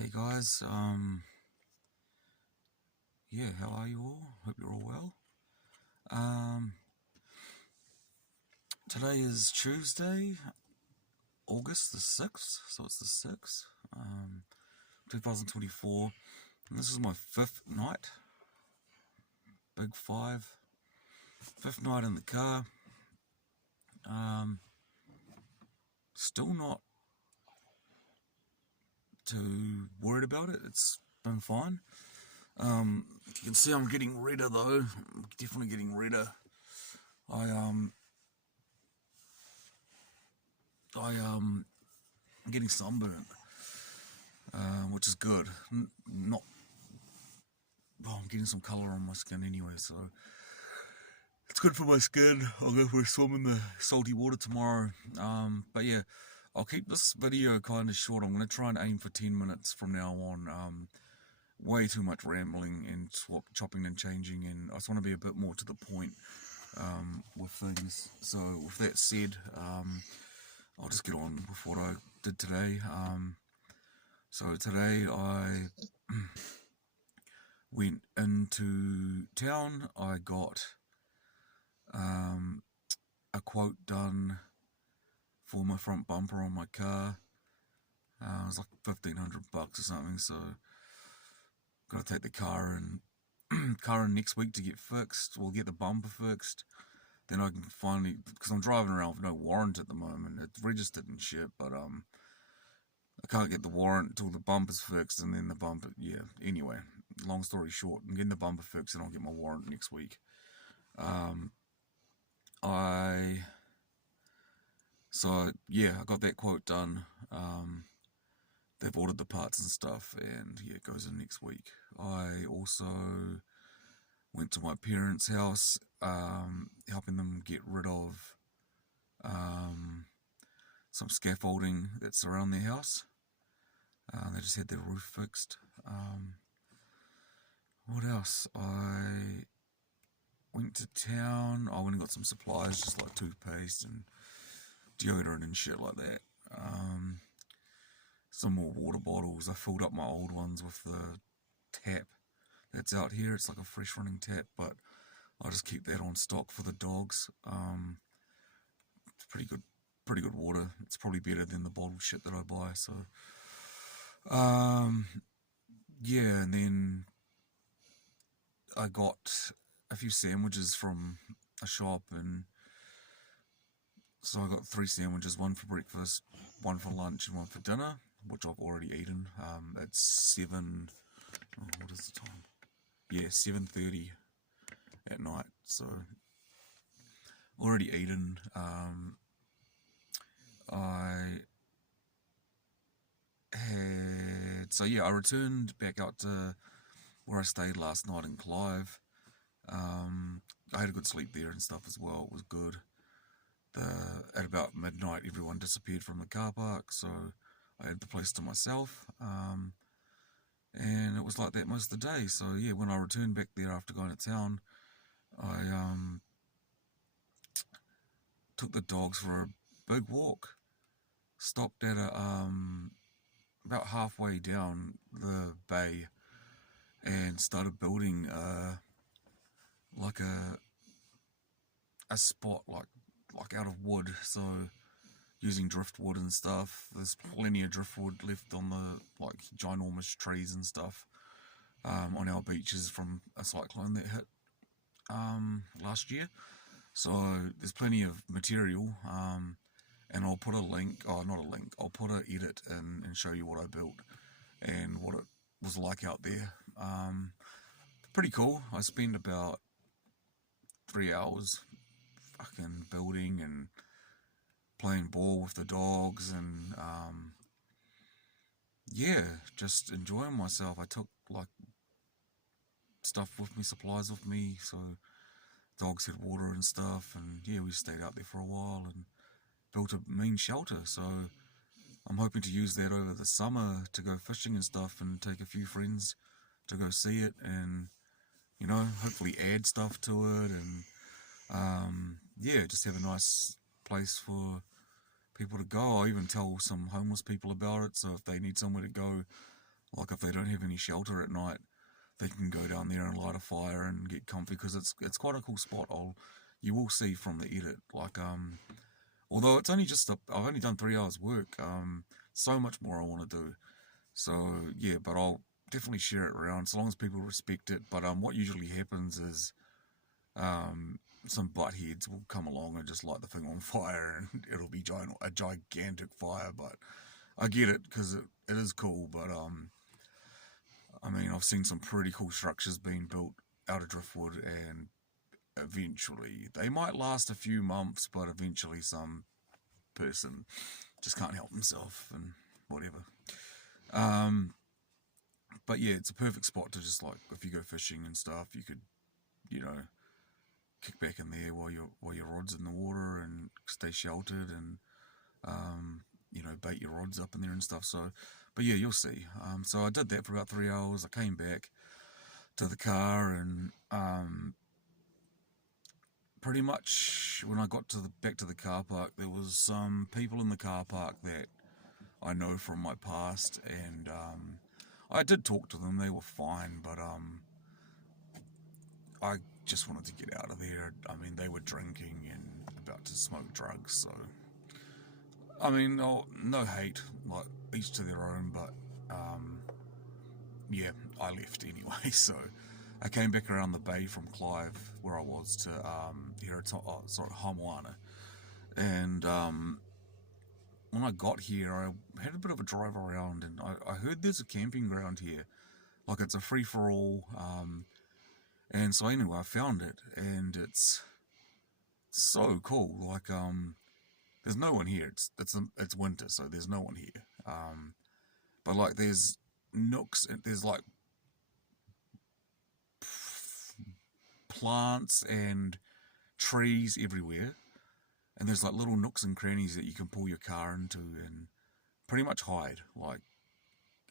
Hey guys, yeah, how are you all? Hope you're all well. Um, Today is Tuesday, August the 6th, so it's the 6th, 2024, and this is my fifth night, big five, fifth night in the car. Still not too worried about it, it's been fine. You can see I'm getting redder though, I'm definitely getting redder. I'm getting sunburned, which is good. Not, well, I'm getting some colour on my skin anyway, so it's good for my skin. I'll go for a swim in the salty water tomorrow. But yeah, I'll keep this video kind of short. I'm going to try and aim for 10 minutes from now on. Way too much rambling and chopping and changing, and I just want to be a bit more to the point with things. So with that said, I'll just get on with what I did today. So today I went into town. I got a quote done for my front bumper on my car. It was like $1,500 or something. So got to take the car in next week to get fixed. We'll get the bumper fixed. Then I can finally, because I'm driving around with no warrant at the moment. It's registered and shit, but I can't get the warrant until the bumper's fixed, and then the bumper. Yeah. Anyway, long story short, I'm getting the bumper fixed, and I'll get my warrant next week. I got that quote done. They've ordered the parts and stuff, and yeah, it goes in next week. I also went to my parents' house, helping them get rid of some scaffolding that's around their house. They just had their roof fixed. What else? I went to town. I went and got some supplies, just like toothpaste and deodorant and shit like that. Some more water bottles. I filled up my old ones with the tap that's out here. It's like a fresh running tap, but I just keep that on stock for the dogs. It's pretty good water. It's probably better than the bottled shit that I buy. So, yeah, and then I got a few sandwiches from a shop, and so I got 3 sandwiches, one for breakfast, one for lunch, and one for dinner, which I've already eaten. It's 7, what is the time? Yeah, 7:30 at night, so already eaten. I returned back out to where I stayed last night in Clive. I had a good sleep there and stuff as well. It was good. At about midnight, everyone disappeared from the car park, so I had the place to myself. And it was like that most of the day. So yeah, when I returned back there after going to town, I took the dogs for a big walk. Stopped at about halfway down the bay, and started building like a spot like out of wood. So using driftwood and stuff. There's plenty of driftwood left on the like ginormous trees and stuff on our beaches from a cyclone that hit last year. So there's plenty of material, and I'll put a link. Oh, not a link. I'll put an edit in and show you what I built and what it was like out there. Pretty cool. I spent about 3 hours fucking building and playing ball with the dogs, and yeah, just enjoying myself. I took like stuff with me, supplies with me, so dogs had water and stuff, and yeah, we stayed out there for a while and built a main shelter. So I'm hoping to use that over the summer to go fishing and stuff, and take a few friends to go see it, and hopefully add stuff to it, and yeah, just have a nice place for people to go. I'll even tell some homeless people about it, so if they need somewhere to go, Like if they don't have any shelter at night, they can go down there and light a fire and get comfy, because it's quite a cool spot. You will see from the edit, like although it's only I've only done 3 hours work, so much more I want to do. So yeah, but I'll definitely share it around, so long as people respect it. But what usually happens is some buttheads will come along and just light the thing on fire, and it'll be a gigantic fire. But I get it, because it is cool. But I mean, I've seen some pretty cool structures being built out of driftwood, and eventually they might last a few months, but eventually some person just can't help himself and whatever. But yeah, it's a perfect spot to just, like, if you go fishing and stuff, you could, you know, kick back in there while your rod's in the water and stay sheltered, and bait your rods up in there and stuff. So, but yeah, you'll see. So I did that for about 3 hours. I came back to the car, and pretty much when I got back to the car park, there was some people in the car park that I know from my past, and I did talk to them. They were fine, but I just wanted to get out of there. I mean, they were drinking and about to smoke drugs, so I mean, no hate, like, each to their own, but yeah, I left anyway. So I came back around the bay from Clive, where I was, to Hamoana, and when I got here, I had a bit of a drive around, and I heard there's a camping ground here, like it's a free for all, and so anyway, I found it, and it's so cool. Like there's no one here. It's winter, so there's no one here. But like there's nooks, and there's like plants and trees everywhere, and there's like little nooks and crannies that you can pull your car into and pretty much hide. Like,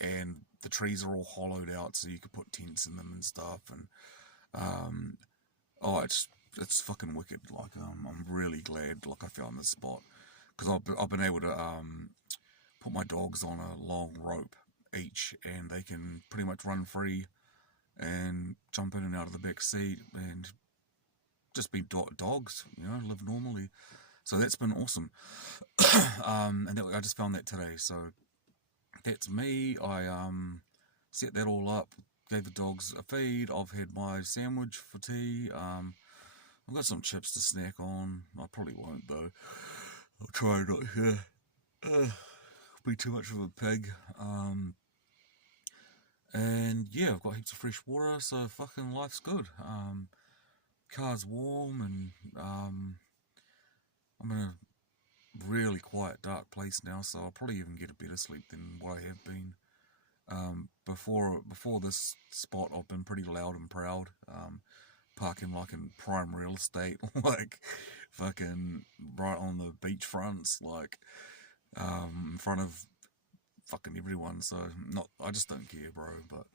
and the trees are all hollowed out, so you could put tents in them and stuff. And oh, it's fucking wicked. Like I'm really glad, like, I found this spot, because I've been able to put my dogs on a long rope each, and they can pretty much run free and jump in and out of the back seat and just be dogs, live normally. So that's been awesome. And I just found that today. So that's me. I set that all up, gave the dogs a feed. I've had my sandwich for tea. I've got some chips to snack on. I probably won't, though. I'll try not to be too much of a pig. And yeah, I've got heaps of fresh water, so fucking life's good. Car's warm, and I'm in a really quiet, dark place now, so I'll probably even get a better sleep than what I have been. Before this spot, I've been pretty loud and proud, parking like in prime real estate, like fucking right on the beach fronts, like in front of fucking everyone. So I just don't care, bro. But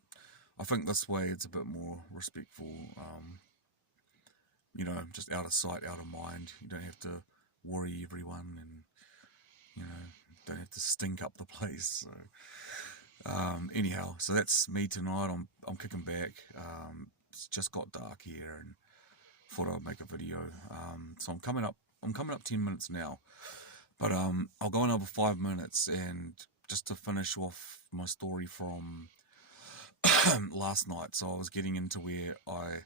I think this way it's a bit more respectful. Just out of sight, out of mind. You don't have to worry everyone, and don't have to stink up the place. So anyhow, so that's me tonight. I'm kicking back. It's just got dark here, and thought I'd make a video. So I'm coming up 10 minutes now, but I'll go another 5 minutes, and just to finish off my story from last night. So I was getting into where I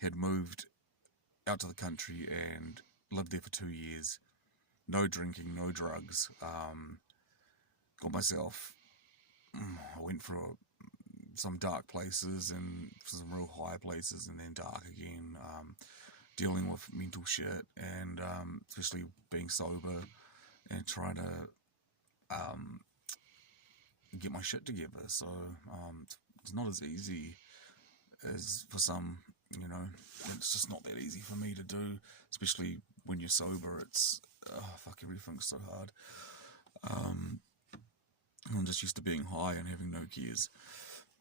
had moved out to the country and lived there for 2 years. No drinking, no drugs. Got myself. I went through some dark places and some real high places, and then dark again. Dealing with mental shit, and especially being sober and trying to get my shit together. So it's not as easy as for some. It's just not that easy for me to do, especially when you're sober. It's everything's so hard. I'm just used to being high and having no cares.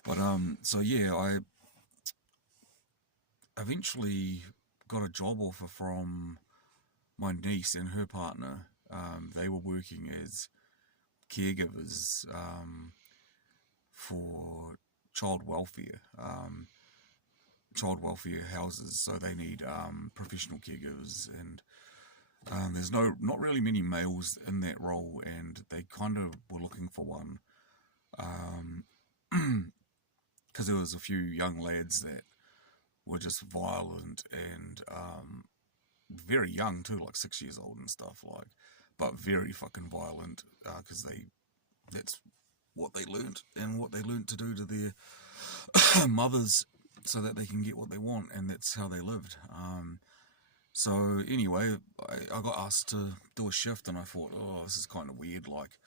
But so yeah, I eventually got a job offer from my niece and her partner. They were working as caregivers for child welfare houses, so they need professional caregivers, and there's not really many males in that role, and they kind of were looking for one, because there was a few young lads that were just violent and very young too, like 6 years old and stuff, like, but very fucking violent, because that's what they learnt, and what they learnt to do to their mothers so that they can get what they want, and that's how they lived. So anyway, I got asked to do a shift, and I thought, oh, this is kind of weird, like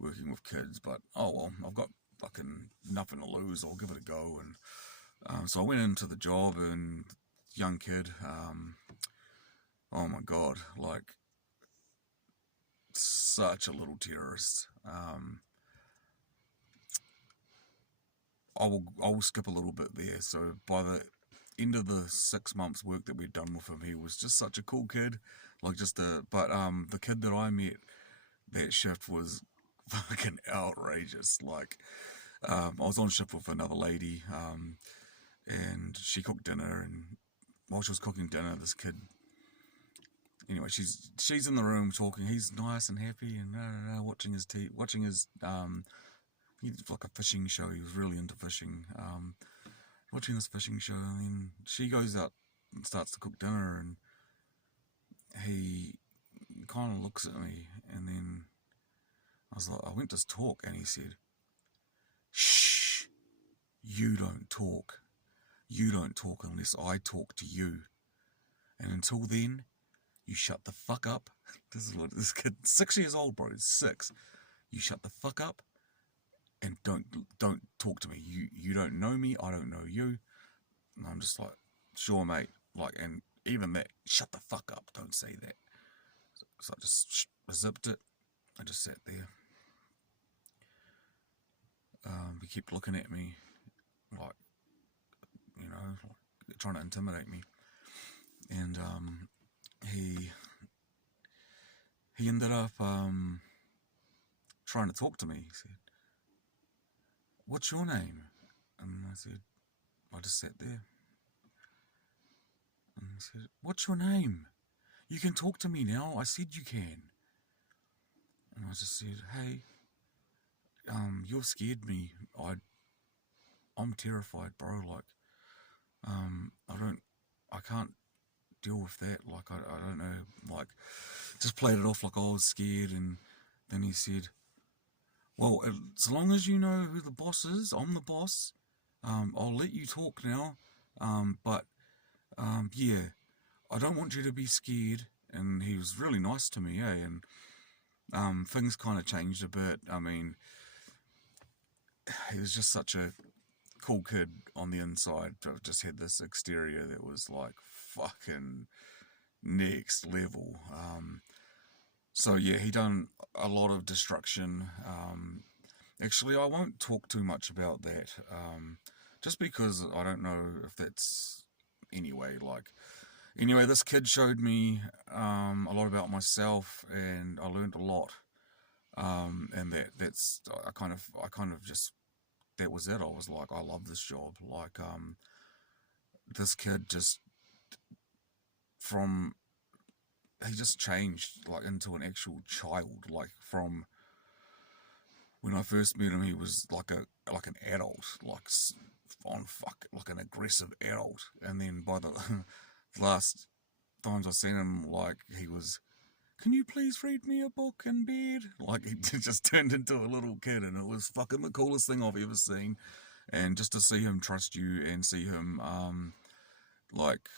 working with kids, but oh well, I've got fucking nothing to lose. I'll give it a go, and so I went into the job, and young kid, oh my god, like such a little terrorist. I will skip a little bit there. So by the end of the 6 months work that we'd done with him, he was just such a cool kid, like the kid that I met that shift was fucking outrageous. Like, I was on shift with another lady, and she cooked dinner, and while she was cooking dinner, this kid, anyway, she's in the room talking. He's nice and happy, and watching his he's like a fishing show. He was really into fishing. Watching this fishing show, and then she goes out and starts to cook dinner, and he kind of looks at me, and then I went to talk, and he said, "Shh, you don't talk. You don't talk unless I talk to you. And until then, you shut the fuck up." This is what this kid, 6 years old, bro, 6. You shut the fuck up, and don't talk to me. You don't know me, I don't know you. And I'm just like, sure, mate. Like, and even that, shut the fuck up, don't say that. So I just zipped it. I just sat there. He kept looking at me, like, like trying to intimidate me. And he ended up trying to talk to me. He said, "What's your name?" And I just sat there. And he said, "What's your name? You can talk to me now. I said you can." And I just said, "Hey, you've scared me. I'm terrified, bro. Like, I can't deal with that. Like, I don't know. Like, just played it off like I was scared." And then he said, "Well, as long as you know who the boss is, I'm the boss. I'll let you talk now. But yeah, I don't want you to be scared." And he was really nice to me, eh? And things kind of changed a bit. I mean, he was just such a cool kid on the inside. I just had this exterior that was like fucking next level. So yeah, he done a lot of destruction. Actually, I won't talk too much about that, just because I don't know if that's anyway. This kid showed me a lot about myself, and I learned a lot. And that's I kind of just, that was it. I was like, I love this job. Like, this kid just he just changed like into an actual child. Like, from when I first met him, he was like an adult, like like an aggressive adult. And then by the last times I've seen him, like, he was, "Can you please read me a book in bed?" Like, he just turned into a little kid, and it was fucking the coolest thing I've ever seen. And just to see him trust you, and see him like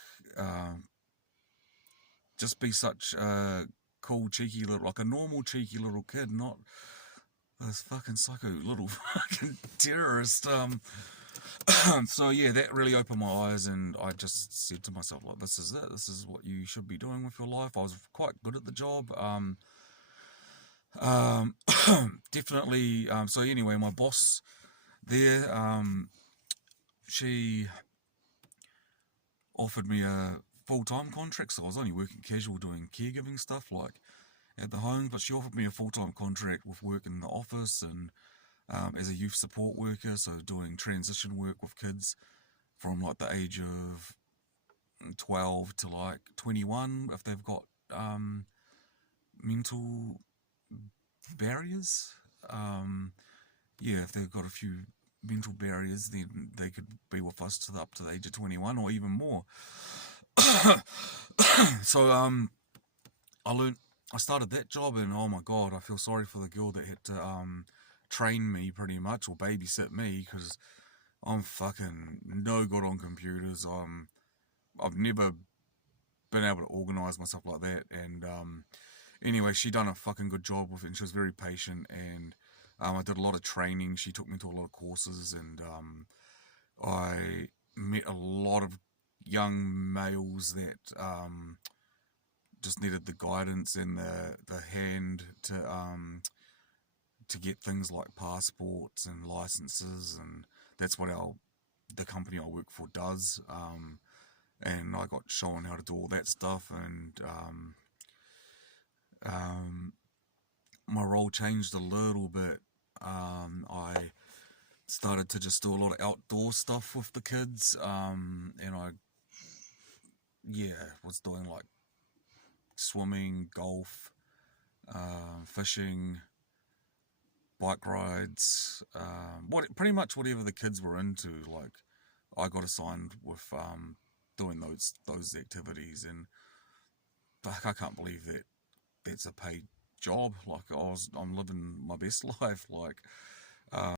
just be such a cool, cheeky little, like a normal cheeky little kid, not this fucking psycho little fucking terrorist. So yeah, that really opened my eyes, and I just said to myself, like, this is it. This is what you should be doing with your life. I was quite good at the job. Definitely. So anyway, my boss there, she offered me a full-time contract, so I was only working casual doing caregiving stuff, like, at the home, but she offered me a full-time contract with work in the office, and as a youth support worker, so doing transition work with kids from like the age of 12 to like 21 if they've got mental barriers. Yeah, if they've got a few mental barriers, then they could be with us to up to the age of 21 or even more. So I started that job, and oh my god, I feel sorry for the girl that had to train me pretty much or babysit me, because I'm fucking no good on computers. I've never been able to organise myself like that, and anyway, she done a fucking good job with it, and she was very patient, and I did a lot of training. She took me to a lot of courses, and I met a lot of young males that just needed the guidance and the hand to get things like passports and licenses, and that's what the company I work for does. And I got shown how to do all that stuff, and my role changed a little bit. I started to just do a lot of outdoor stuff with the kids, and I, yeah, was doing like swimming, golf, fishing, bike rides, pretty much whatever the kids were into. Like, I got assigned with doing those activities, and fuck, I can't believe that that's a paid job. Like, I'm living my best life. Like,